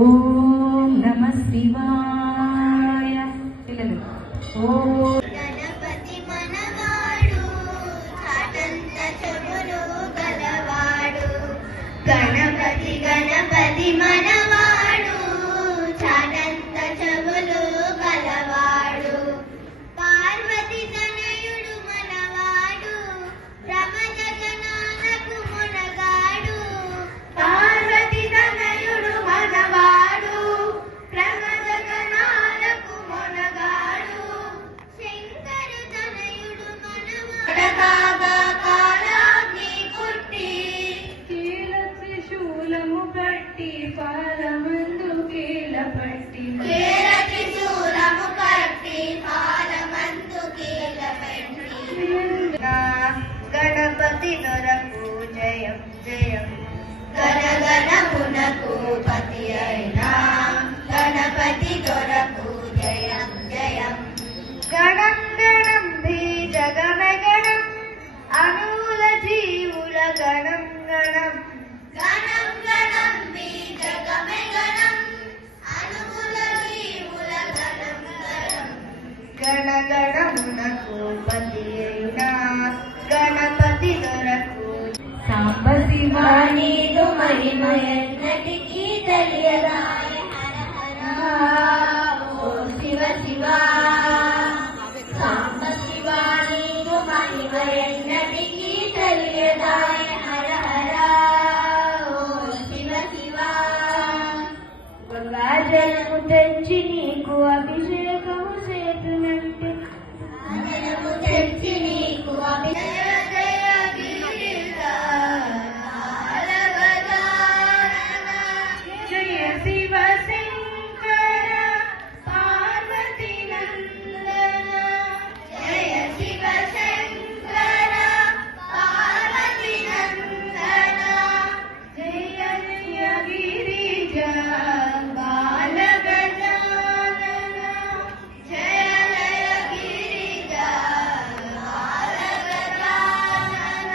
ఓం నమః శివాయ. గణపతి మనవాడు చాటంత చెవులు గలవాడు. గణపతి గణపతి మనవాడు చాటంత చెవులు గలవాడు. పార్వతి తనయుడు మనవాడు రమజగనాలకు మునగాడు. పార్వతి తనయుడు మనవాడు రమజగనాలకు మునగాడు. శంకరు తనయుడు మనవాడు కాలాగ్ని పుట్టి కీల త్రిశూలము పట్టి పాలమందు కీల పట్టి శూలము కట్టి పాలమందు కీల పెట్టి. గణపతి దొరకు జయం జయం. గణగణమునకు పతి అయినా గణపతి దొరకు జయం జయం. గణం గణం జగమే గణం అనుల జీవుల గణం గణం. గణం గణం జగమే గణం అనుల జీవుల గణం గణం. గణగణమునకు పతి అయినా గణపతి దొరకు. సాంబ శివాని నీదు మహిమ ఎన్నటికీ తెలియదాయ. హర హర ఓ శివ శివ. సాంబ శివ నీదు మహిమ ఎన్నటికీ తెలియదాయ. హర హర ఓ శివ శివ. గంగాజలము తెచ్చి నీకు అభిషేకము చేతునంటే జలము తెచ్చి నీకు జయ శివ శంకర పార్వతి నందన. జయ శివ శంకర పార్వతి నందన. జయ జయ గిరిజ బాల గజానన. జయ జయ గిరిజ బాల గజానన.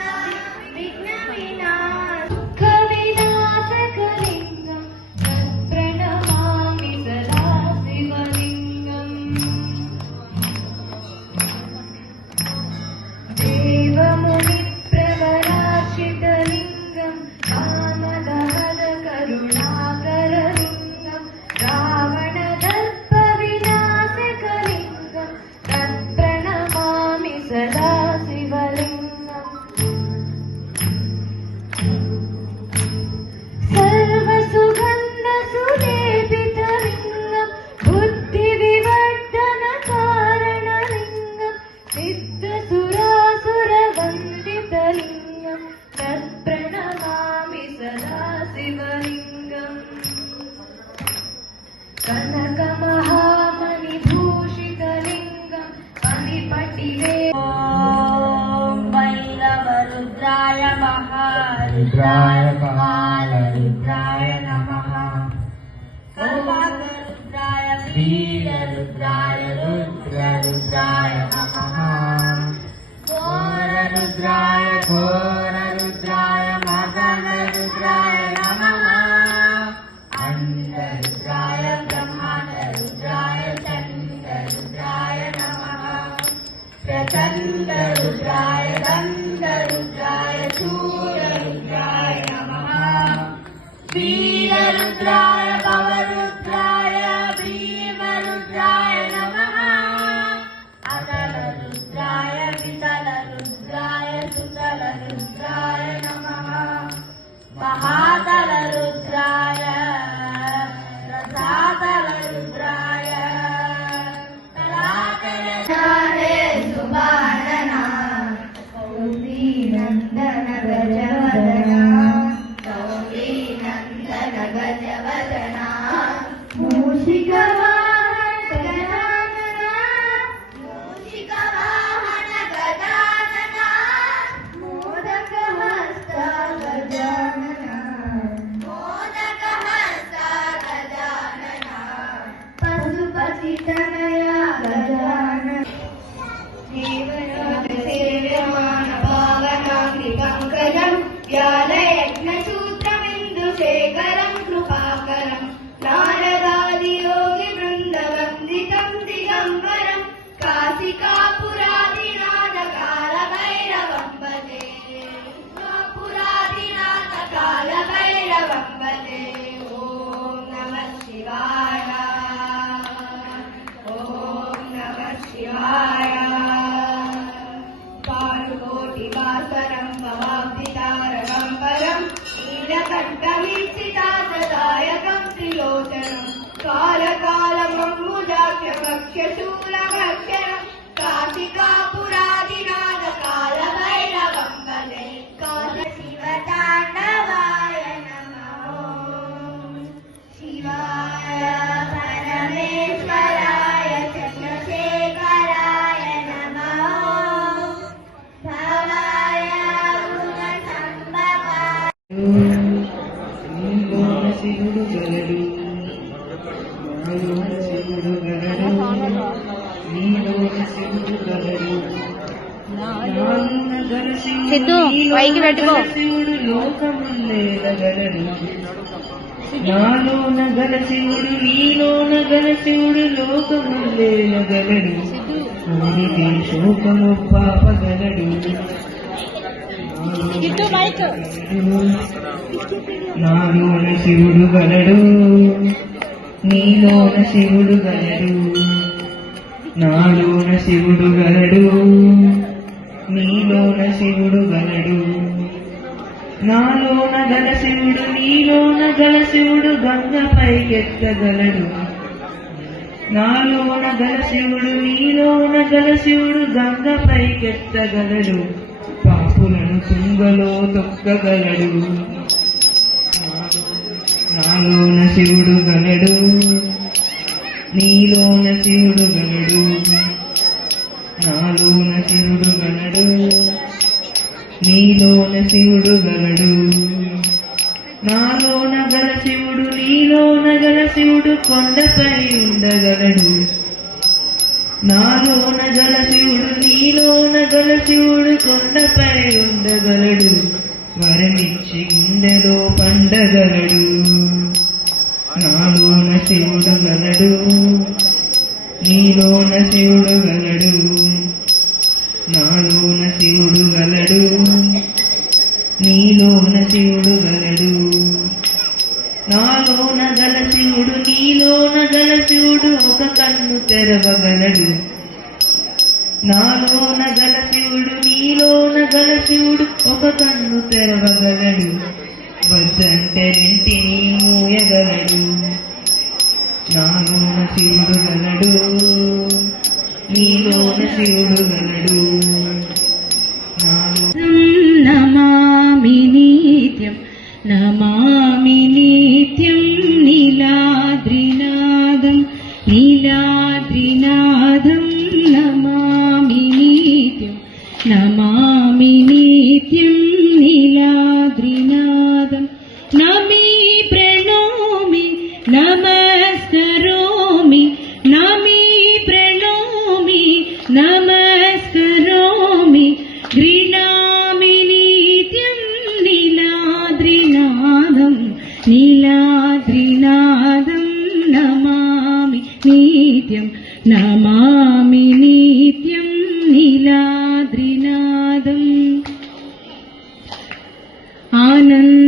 విఘ్న వినాశ దుఃఖ వినాశకలింగం ప్రణమామి సదా శివలింగం. దేవముని ప్రవరాశితలింగం కామదహన కరుణాకరలింగం. రావణ దర్ప వినాశకలింగం తత్ప్రణమామి సదా శివలింగం. సర్వసుగంధ సులేపితలింగం బుద్ధి వివర్ధన కారణలింగం. సిద్ధసురాసుర వందితలింగం తత్ప్రణమామి సదా శివలింగం. కనక మహామణి భూషితలింగం మణిపటివే. ఓం భైరవ రుద్రాయ రుద్రాయ కాలరుద్రాయ నమః. రుద్రాయ వీరరుద్రాయ రుద్రరుద్రాయ నమః. ఘోరరుద్రాయ ఘోరరుద్రాయ మదనరుద్రాయ నమః. అండరుద్రాయ బ్రహ్మాండరుద్రాయ చండరుద్రాయ నమః. ప్రచండరుద్రాయ దండరుద్రాయ శూరరుద్రాయ నమః. వీరరుద్రాయ భవరుద్రాయ భీమరుద్రాయ నమః. అతలరుద్రాయ వితలరుద్రాయ సుతలరుద్రాయ నమః. మహాతలరుద్రాయ రసాతలరుద్రాయ హరే సుబాలన గౌరీ నందన గజవదన. గౌరీ నందన గజవదన. यक्षशूलभक्षणं कार्तिकापुरादिनाथकालभैरवं वन्दे शिवताण्डवाय नमः शिवाय परमेश्वराय चन्द्रशेखराय नमः भवाय गुणसम्भवाय శివుడు గలడు నాలోన శివుడు గలడు నీలోన శివుడు గలడు నాలోన గల శివుడు పైకి పెట్టుకో శివుడు లోకముల్లేలగలడు నాలోన గల శివుడు నీలోన గల శివుడు లోకముల్లేలగలడు కోరితే శోకము పాపగలడు నాలోన శివుడు గలడు నీలోన శివుడు గలడు నాలోన శివుడు గలడు నీలోన శివుడు గలడు నాలోన గల శివుడు నీలోన గల శివుడు గంగపైకెత్తగలడు నాలోన గల శివుడు నీలోన గల శివుడు గంగపైకెత్తగలడు పాపులను తుంగలో తొక్కగలడు నాలోన శివుడు గలడు నీలోన శివుడు గలడు నాలోన శివుడు గలడు నీలోన శివుడు గలడు నాలోన గల శివుడు నీలోన గల శివుడు కొండపై ఉండగలడు నాలోన గల శివుడు నీలోన గల శివుడు కొండపై ఉండగలడు వరమిచ్చి గుండెలో పండగలడు నాలోన శివుడు గలడు నీలోన శివుడు గలడు నాలోన శివుడు గలడు నీలోన శివుడు గలడు నాలోన గల శివుడు నీలోన గల శివుడు ఒక కన్ను తెరవగలడు నాలోన గల శివుడు నీలోన గల శివుడు ఒక కన్ను తెరవగలడు వద్దంటే రెంటిని మూయగలడు నాలోన శివుడు గలడు నీలోన శివుడు గలడు నమామి నిత్యం నమామి నిత్యం నీలాద్రినాదం నీలాద్రినాదం నమామి నిత్యం నమామి నిత్యం నీలాద్రినాదం నమీ ప్రణోమి నమస్కరోమి నమీ ప్రణోమి నమస్కరోమి గృణామి నిత్యం నీలాద్రినాదం నీలాద్రినాదం నమామి నిత్యం నమామి నిత్యం నీలాద్రినాదం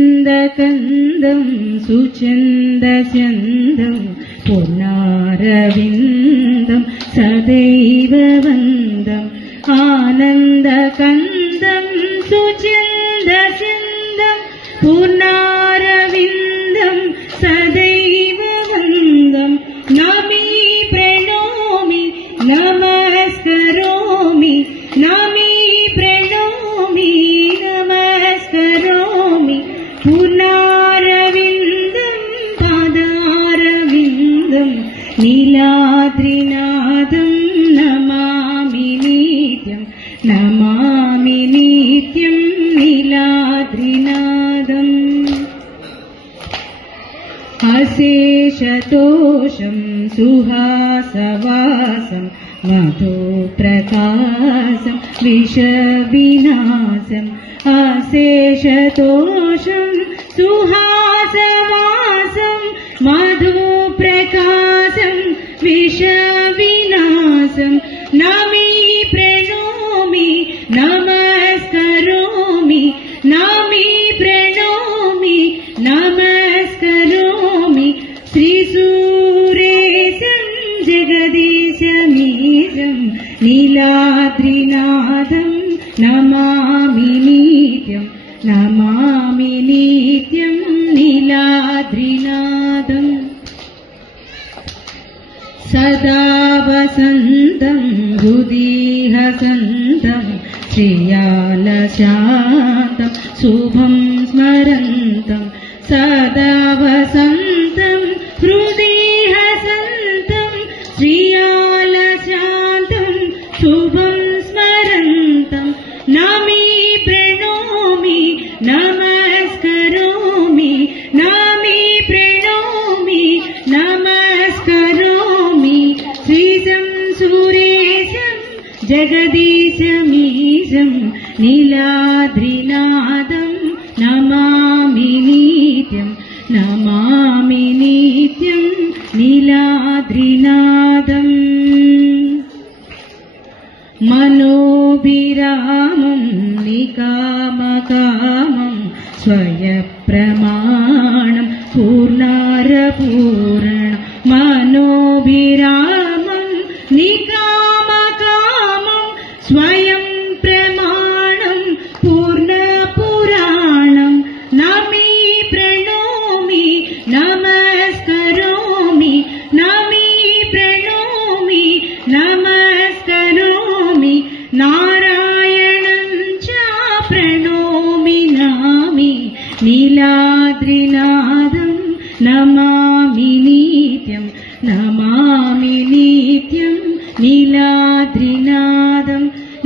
ఆనందకందం సుచందస్యందం పూర్ణారవిందం సదైవ వందం ఆనందకందం సుచందస్యందం పూర్ణారవిందం సదైవ వందం నమీ ప్రణోమి నమస్కరోమి నమీ ప్రణోమి నమస్కరోమి పూర్ణారవిందం పాదారవిందం నీలాద్రినాదం నమామి నిత్యం నమామి నిత్యం నీలాద్రినాదం అశేషతోషం సుహాసవాసం మధుప్రకాశం విషవినాశం అశేషతోషం సుహాసవాసం మధుప్రకాశం విషవినాశం నమీ ప్రణోమి నమస్కరోమి నమీ ప్రణోమి నమస్కరోమి శ్రీసూరేశం జగదీశమీశం నీలాద్రినాథం నమామి నిత్యం నమామి నిత్యం నీలాద్రినాథం सदा वसन्तं हृदि हसन्तं श्रियालशान्तं शुभं स्मरन्तं सदा वसन्तं हृदि हसन्तं श्रियालशान्तं शुभं स्मरन्तं नमि प्रणोमि नमस्करोमि नमि प्रणोमि नमस्करोमि श्रीजं सुरेशं जगदीशमीशं नीलाद्रिनादं नमामि नित्यं नमामि नित्यं नीलाद्रिनादम् मनोभिरामं निकामकामं स्वयप्रमाणं पूर्णारपूर्णं मनोभिरामं निकामकामं स्वयं प्रमाणं पूर्णपुराणं नमि प्रणोमि नमस्करोमि नमि प्रणोमि नमस्करोमि नारायणं च प्रणोमि नामि नीलाद्रिनादं नमामि नित्यं नमामि नित्यं नीलाद्रिनादं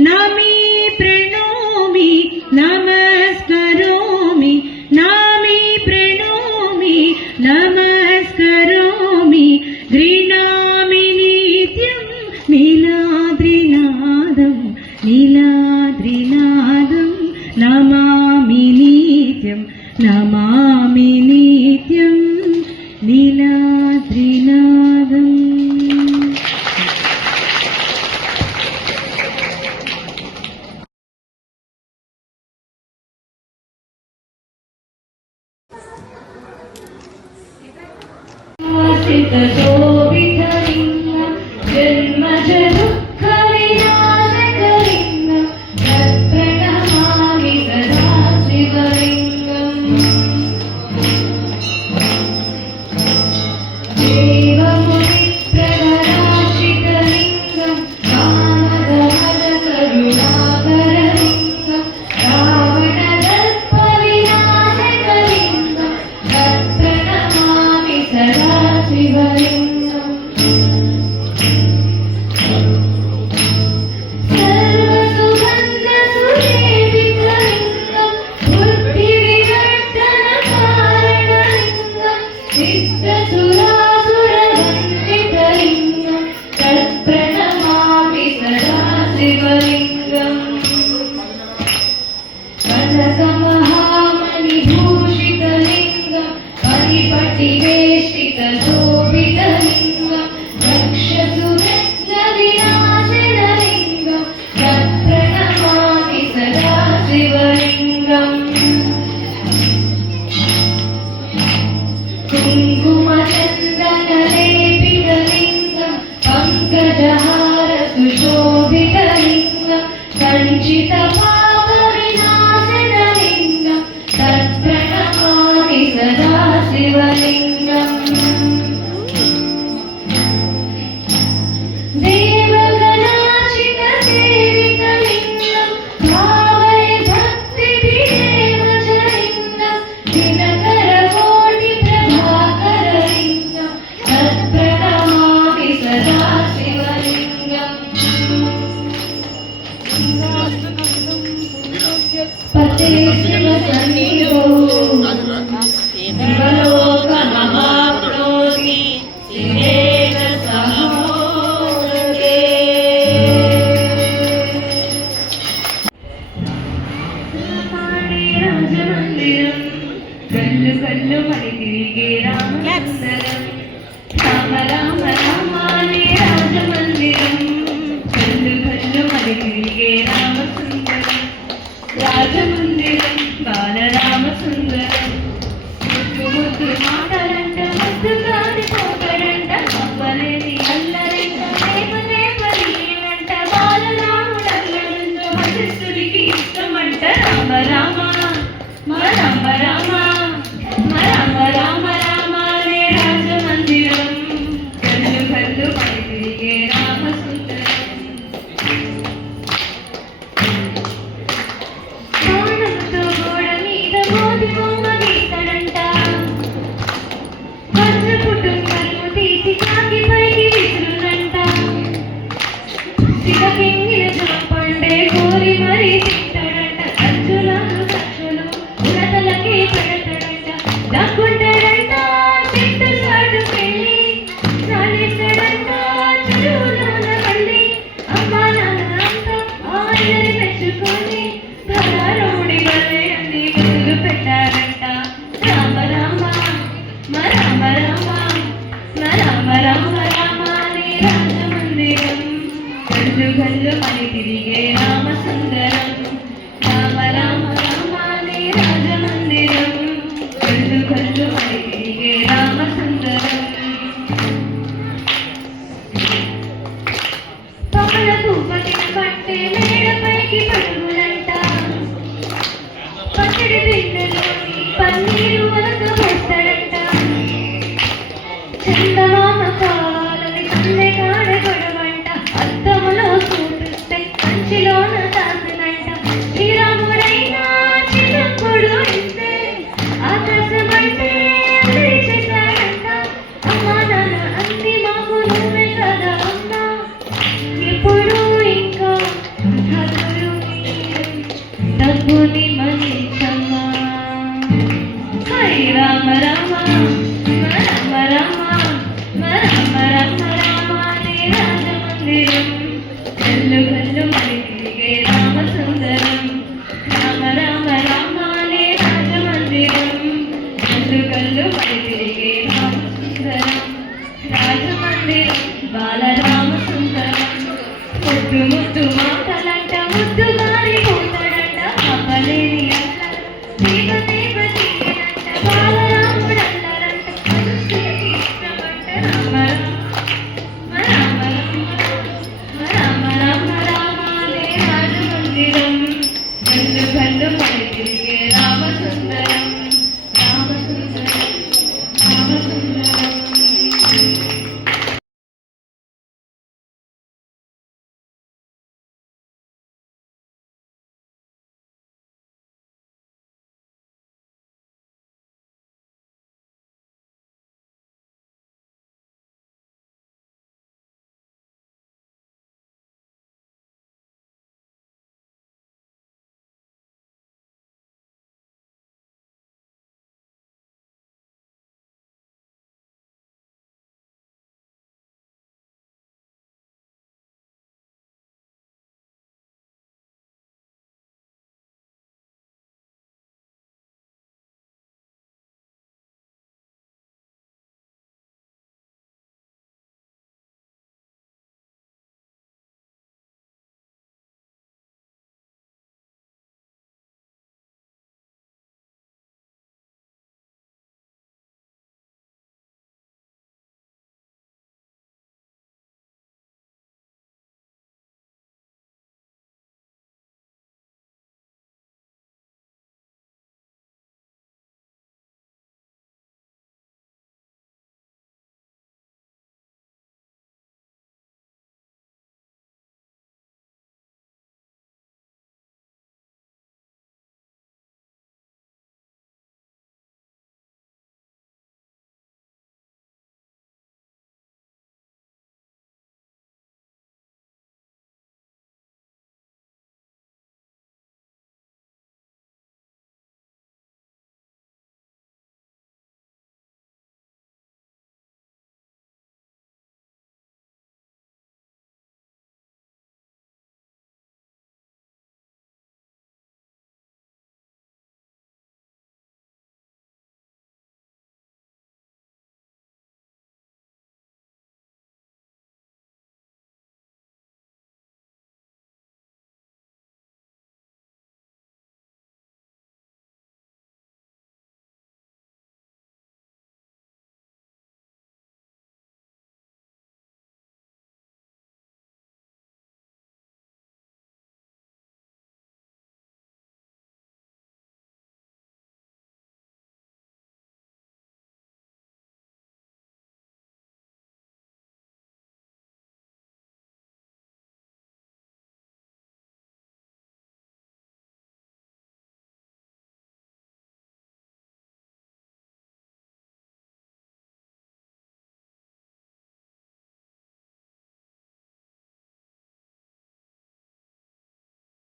नमि प्रणोमि नमस्करोमि नमि प्रणोमि नमस्करोमि गृह्णामि नित्यं नीलाद्रिनादं नीलाद्रिनादं नमामि नित्यं नमामि नित्यं नीलाद्रिनादम् शोभितलिङ्गं जन्मज दुःखविनाशकलिङ्गं तत्प्रणमामि सदा शिवलिङ्गम् देवमुनिप्रवराशितलिङ्गं कामदहनकरुणाकरलिङ्गं रावणदर्पविनाशकलिङ्गं तत्प्रणमामि सदा शिवलिङ्गम् सर्वसुगन्धसुलेपितलिङ्गं बुद्धिविवर्धनकारणलिङ्गं सिद्धसुरासुरवन्दितलिङ्गं तत्प्रणमामि सदा शिवलिङ्गम् कनकमहामणिभूषितलिङ्गं परिपटिवेष्टितशोभितलिङ्गं रक्षसुरत्नविनाशनलिङ्गं तत्प्रणमामि सदा शिवलिङ्गम् कुङ्कुमचन्दनलेपितलिङ्गं पङ्कजहारसुशोभितलिङ्गं सञ्चितपापविनाशनलिङ्गं तत्प्रणमामि सदा शिवलिङ्गम् देवगणाचितसेवितलिङ्गं भावये भक्तिभिरेव च लिङ्गं दिनकरकोटिप्रभाकरलिङ्गं तत्प्रणमामि सदा शिवलिङ्गम् पते शिवसन्निधौ शिवलोकमहाप्नोति शिवेन सहोदरे राजमन्दिरं कल्लु कल्लु मणितिरिगे रामसुन्दरं राम राम रामानि राजमन्दिरं कल्लु कल्लु मणितिरिगे रामसुन्दरं राजमन्दिरं बालरामसुन्दरं मुद्దు ముద్దు మాటలంట ముద్దుగాని పోకడంట అవ్వలేని అల్లరంట రేపరేపరీనంట బాలరాముడల్లడంతో వశిష్ఠుడికి ఇష్టమంట రామ రామ రామ రామ రామ రామ రామ రే రాజమందిరం రామ రామాని రాజమందిరం గల్లు గల్లు మని తిరిగే రామ సుందరం రామ రామ రామాని రాజమందిరం గల్లు గల్లు మని తిరిగే రామ సుందరం పవన భూపతి పట్టే మేడపైకి పరుగులంట పచ్చడి బిందెలోని పన్నీరు వలక పోస్తాడంట చందమామ కావాలని కన్నె కాడ గొడవంట అద్దములో చూపిస్తే కంచిలోన దాసునంట శ్రీరాముడైనా చిన్నప్పుడు ఇస్తే ఆకాశమంటే చేశాడంట అమ్మా నాన్న అన్ని మాకు నువ్వే కదా అమ్మా ఎప్పుడు ఇంకా హద్దులు మీరి డబ్బుని మనిషమ్మా హై రామ రామ రామ రామ రామ రామ రామాని రాజమందిరం గల్లు గల్లు మరి తిరిగే రామ సుందరం రామ రామ రామాని రాజమందిరం గల్లు గల్లు మరి తిరిగే రామ సుందరం రాజమందిరం బాలరామ సుందరం ముద్దు ముద్దు మా